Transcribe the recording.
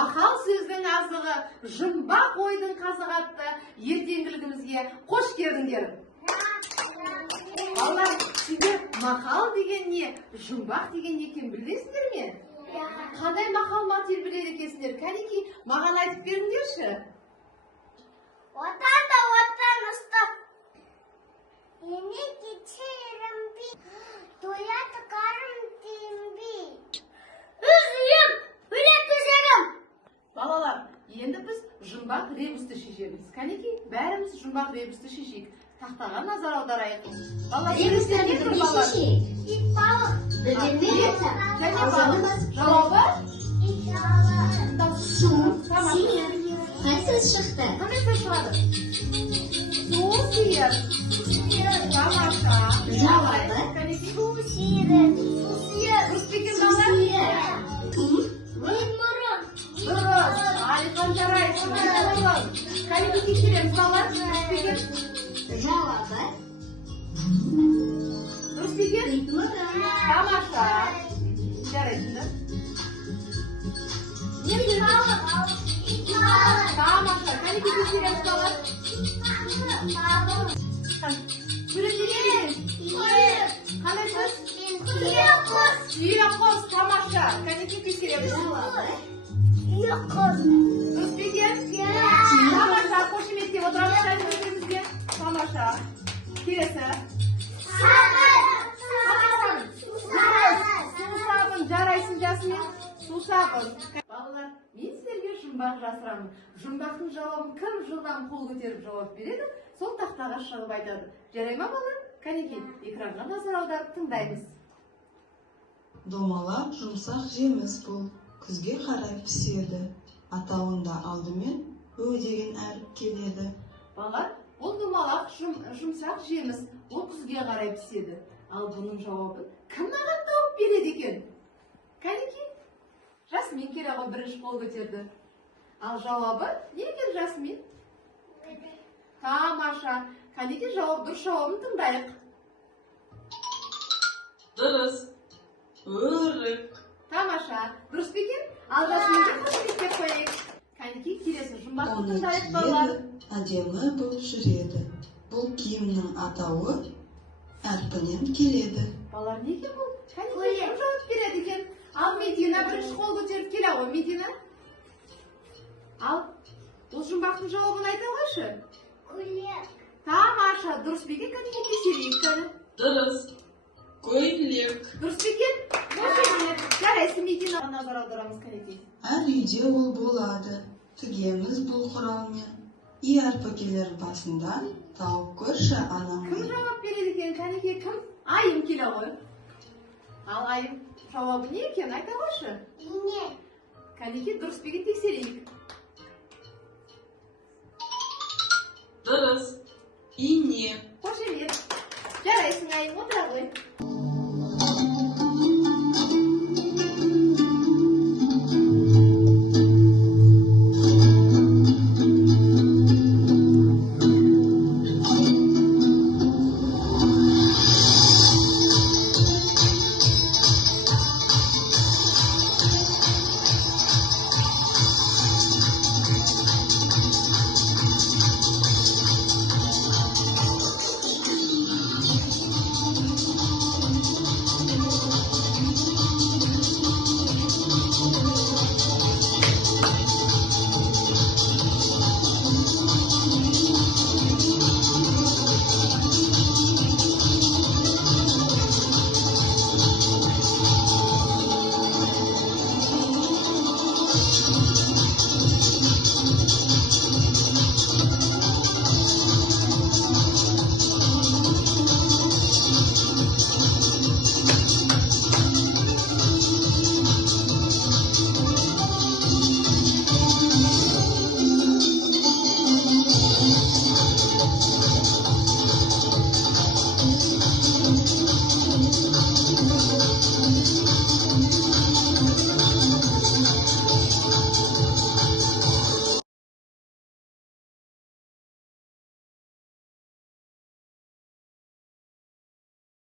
Мақал сөздің азығы, жұмбақ ойдың қазығы атты ертеңгілігімізге қош келдіңдер. Балалар, сіздер мақал деген не, жұмбақ деген не екенін білесіңдер ме? Қандай мақал матер біледі екенсіңдер? Кәнеки, маған айтып беріңдерші. Отан да отан ұстап, ене кетерім би, тояты қарым деймбей. Үзілем, өлем төсегім. Балалар, енді біз жұмбақ ребусті шешеміз. Кәнеки, бәріміз жұмбақ ребусті шешейік. Тақтаға назар аударайық. Ребустерді бірге шешейік. Ит балық. Және балық. Жауабы? Ит балық. Су. Сиыр. Қайсыз шықты? Қандай сөз шығады? Су, сиыр. Тамаша. Жауабы? Кәнеки. Су сиыр. Су сиыр. Дұрыс па екен балалар? Ит мұрын. Дұрыс. Алихан жарайсың. Кәнеки тексереміз балалар. Дұрыс па екен? Жауабы? Дұрыс па екен? Ит мұрын. Тамаша. Жарайсың да? Ит балық. Ит балық. Тамаша. Кәнеки тексереміз балалар. Сөйлесеңіз. Қандай сөз? Түйе құс. Түйе құс. Тамаша. Кәнеки тексереміз. Түйе құс. Дұрыс па екен? Тамаша. Қошеметтеп отырамыз сөзімізге. Тамаша. Келесі. Сабын. Сусабын. Жарайсың жасымен. Сусабын. Балалар, мен сіздерге жұмбақ жасырамын. Жұмбақтың жауабын кім жылдам қол көтеріп жауап береді, сол тақтаға шығып айтады. Жарай ма балалар? Кәнеки, экранға назар аударып тыңдаймыз. Домалақ жұмсақ жеміс бұл, күзге қарай піседі. Атауында алдымен Ö деген әріп келеді. Балалар, бұл домалақ жұмсақ жеміс, ол күзге қарай піседі. Ал бұның жауабын кім маған тауып береді екен? Кәнеки, Жасмин келе ғой бірінші қол көтерді. Ал жауабы не екен Жасмин? Тамаша. Кәнеки, дұрыс жауабын тыңдайық. Дұрыс. Өрік. Тамаша. Дұрыс па екен? Ал Жасминге қошеметтеп қояйық. Кәнеки, келесі жұмбақты тыңдайық балалар. Әдемі болып жүреді. Бұл киімнің атауы әрпінен келеді. Балалар, не екен бұл? Кәнеки, кім жауап береді екен? Ал Медина бірінші қол көтеріп келе ғой, Медина. Ал, бұл жұмбақтың жауабын айта қойшы. Көйлек. Тамаша. Дұрыс па екен? Кәнеки, тексерейік кәні. Дұрыс. Көйлек. Дұрыс па екен? Жарайсың, Медина. Назар аударамыз, Кәнеки. Әр үйде ол болады. Тігеміз бұл құралмен. И әрпі келер басында тауып көрші Кім анаммен. жауап береді екен? Кәнеки, кім? Айым келе ғой. Ал айым жауабы не екен? Айта қойшы. Ине. Кәнеки, дұрыс па екен? Тексерейік. Дұрыс. Ине.